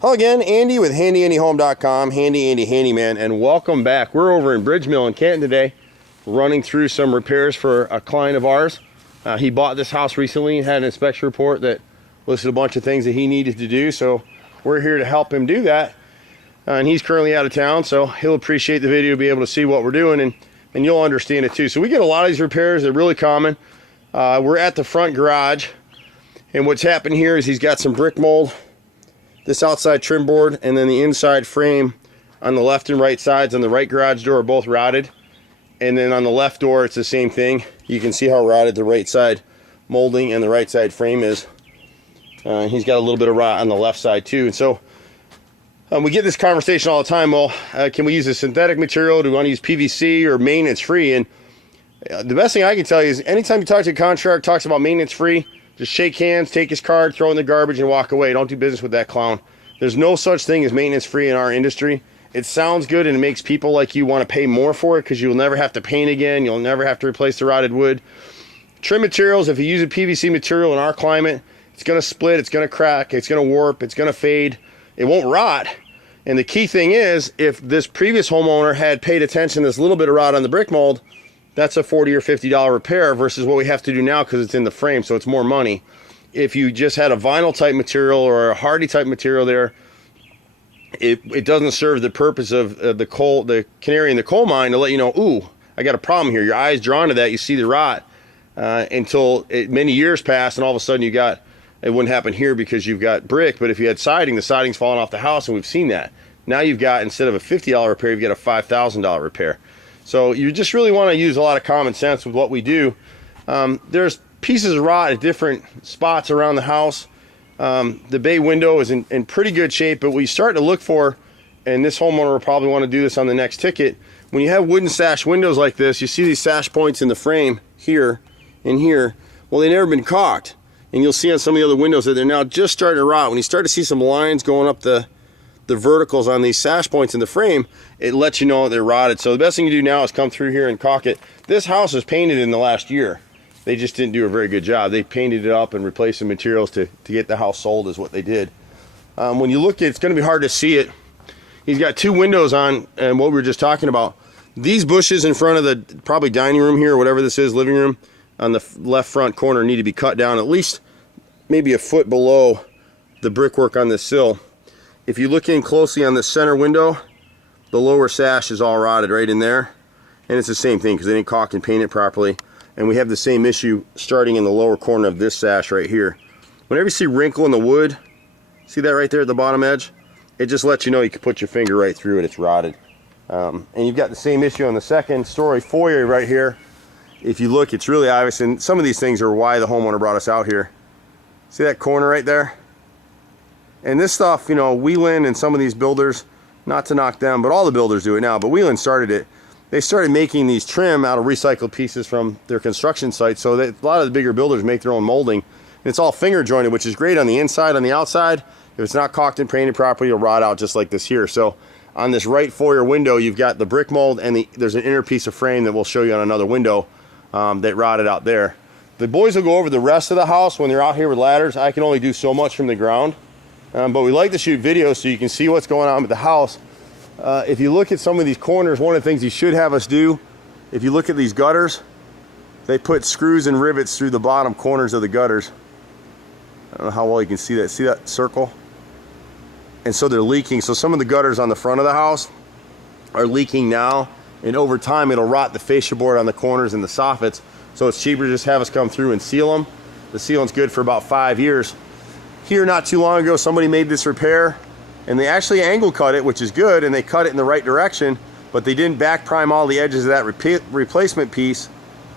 Hello again, Andy with HandyANDYHome.com, Handy Andy Handyman, and welcome back. We're over in Bridgemill Canton today, running through some repairs for a client of ours. He bought this house recently and had an inspection report that listed a bunch of things that he needed to do, so we're here to help him do that. And he's currently out of town, so he'll appreciate the video, be able to see what we're doing, and you'll understand it too. So we get a lot of these repairs. They're really common. We're at the front garage, and what's happened here is he's got some brick mold, this outside trim board, and then the inside frame on the left and right sides on the right garage door are both rotted. And then on the left door, it's the same thing. You can see how rotted the right side molding and the right side frame is. He's got a little bit of rot on the left side too. And so we get this conversation all the time. Well, can we use a synthetic material? Do we want to use PVC or maintenance free? And the best thing I can tell you is anytime you talk to a contractor talks about maintenance free, just shake hands, take his card, throw it in the garbage, and walk away. Don't do business with that clown. There's no such thing as maintenance free in our industry. It sounds good and it makes people like you want to pay more for it because you'll never have to paint again. You'll never have to replace the rotted wood. Trim materials, if you use a PVC material in our climate, it's going to split, it's going to crack, it's going to warp, it's going to fade. It won't rot. And the key thing is, if this previous homeowner had paid attention to this little bit of rot on the brick mold, that's a $40 or $50 repair versus what we have to do now because it's in the frame, so it's more money. If you just had a vinyl type material or a hardy type material there, it doesn't serve the purpose of the canary in the coal mine to let you know, ooh, I got a problem here. Your eye's drawn to that, you see the rot, until many years pass and all of a sudden you got, it wouldn't happen here because you've got brick, but if you had siding, the siding's falling off the house and we've seen that. Now you've got, instead of a $50 repair, you've got a $5,000 repair. So you just really want to use a lot of common sense with what we do. There's pieces of rot at different spots around the house. The bay window is in pretty good shape, but what you start to look for, and this homeowner will probably want to do this on the next ticket, when you have wooden sash windows like this, you see these sash points in the frame here and here. Well, they've never been caulked. And you'll see on some of the other windows that they're now just starting to rot. When you start to see some lines going up the verticals on these sash points in the frame, it lets you know they're rotted. So the best thing you do now is come through here and caulk it. This house was painted in the last year. They just didn't do a very good job. They painted it up and replaced the materials to get the house sold is what they did. When you look at it, it's going to be hard to see it. He's got two windows on, and what we were just talking about. These bushes in front of the probably dining room here, or whatever this is, living room, on the left front corner need to be cut down at least maybe a foot below the brickwork on this sill. If you look in closely on the center window, the lower sash is all rotted right in there. And it's the same thing because they didn't caulk and paint it properly. And we have the same issue starting in the lower corner of this sash right here. Whenever you see wrinkle in the wood, see that right there at the bottom edge? It just lets you know you can put your finger right through it, it's rotted. And you've got the same issue on the second story foyer right here. If you look, it's really obvious, and some of these things are why the homeowner brought us out here. See that corner right there? And this stuff, you know, Wheelan and some of these builders, not to knock them, but all the builders do it now, but Wheelan started it. They started making these trim out of recycled pieces from their construction sites, so that a lot of the bigger builders make their own molding. And it's all finger jointed, which is great on the inside. On the outside, if it's not caulked and painted properly, it'll rot out just like this here. So on this right foyer window, you've got the brick mold, and there's an inner piece of frame that we'll show you on another window that rotted out there. The boys will go over the rest of the house when they're out here with ladders. I can only do so much from the ground, but we like to shoot videos so you can see what's going on with the house. If you look at some of these corners, one of the things you should have us do, if you look at these gutters, they put screws and rivets through the bottom corners of the gutters. I don't know how well you can see that. See that circle? And so they're leaking. So some of the gutters on the front of the house are leaking now, and over time it'll rot the fascia board on the corners and the soffits. So it's cheaper to just have us come through and seal them. The sealant's good for about 5 years. Here not too long ago, somebody made this repair, and they actually angle cut it, which is good, and they cut it in the right direction, but they didn't back prime all the edges of that replacement piece.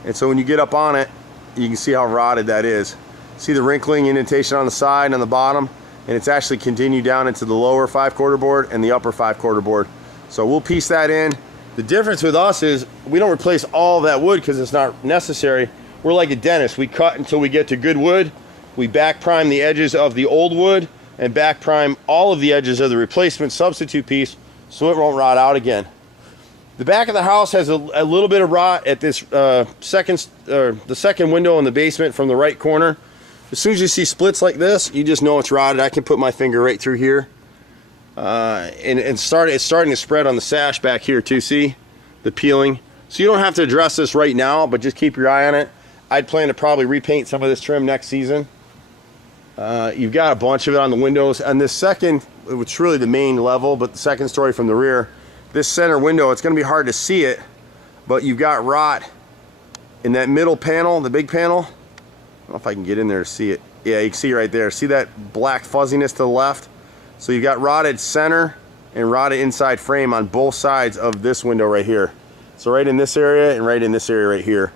And so when you get up on it, you can see how rotted that is. See the wrinkling, indentation on the side and on the bottom, and it's actually continued down into the lower 5/4 board and the upper 5/4 board. So we'll piece that in. The difference with us is we don't replace all that wood because it's not necessary. We're like a dentist. We cut until we get to good wood. We back prime the edges of the old wood and back prime all of the edges of the replacement substitute piece so it won't rot out again. The back of the house has a little bit of rot at this the second window in the basement from the right corner. As soon as you see splits like this, you just know it's rotted. I can put my finger right through here And it's starting to spread on the sash back here too. See the peeling? So you don't have to address this right now, but just keep your eye on it. I'd plan to probably repaint some of this trim next season. You've got a bunch of it on the windows. And this second, it's really the main level, but the second story from the rear, this center window, it's going to be hard to see it, but you've got rot in that middle panel, the big panel. I don't know if I can get in there to see it. Yeah, you can see right there. See that black fuzziness to the left? So you've got rotted center and rotted inside frame on both sides of this window right here. So right in this area and right in this area right here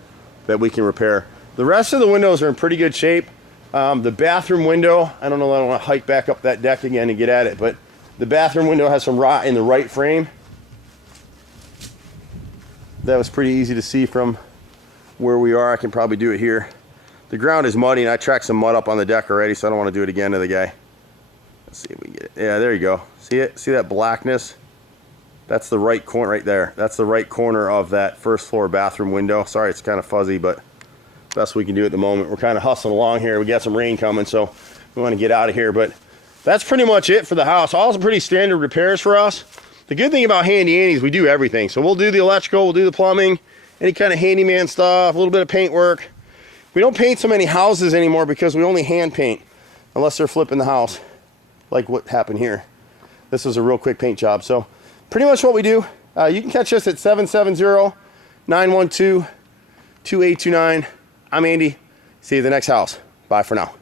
that we can repair. The rest of the windows are in pretty good shape. The bathroom window, I don't know if I want to hike back up that deck again and get at it, but the bathroom window has some rot in the right frame. That was pretty easy to see from where we are. I can probably do it here. The ground is muddy and I tracked some mud up on the deck already, so I don't want to do it again to the guy. Let's see if we get it. Yeah, there you go. See it? See that blackness? That's the right corner right there. That's the right corner of that first floor bathroom window. Sorry, it's kind of fuzzy, but best we can do at the moment. We're kind of hustling along here. We got some rain coming, so we want to get out of here. But that's pretty much it for the house. All some pretty standard repairs for us. The good thing about Handy Andy is we do everything. So we'll do the electrical, we'll do the plumbing, any kind of handyman stuff, a little bit of paint work. We don't paint so many houses anymore because we only hand paint, unless they're flipping the house, like what happened here. This is a real quick paint job. So pretty much what we do. You can catch us at 770-912-2829. I'm Andy. See you at the next house. Bye for now.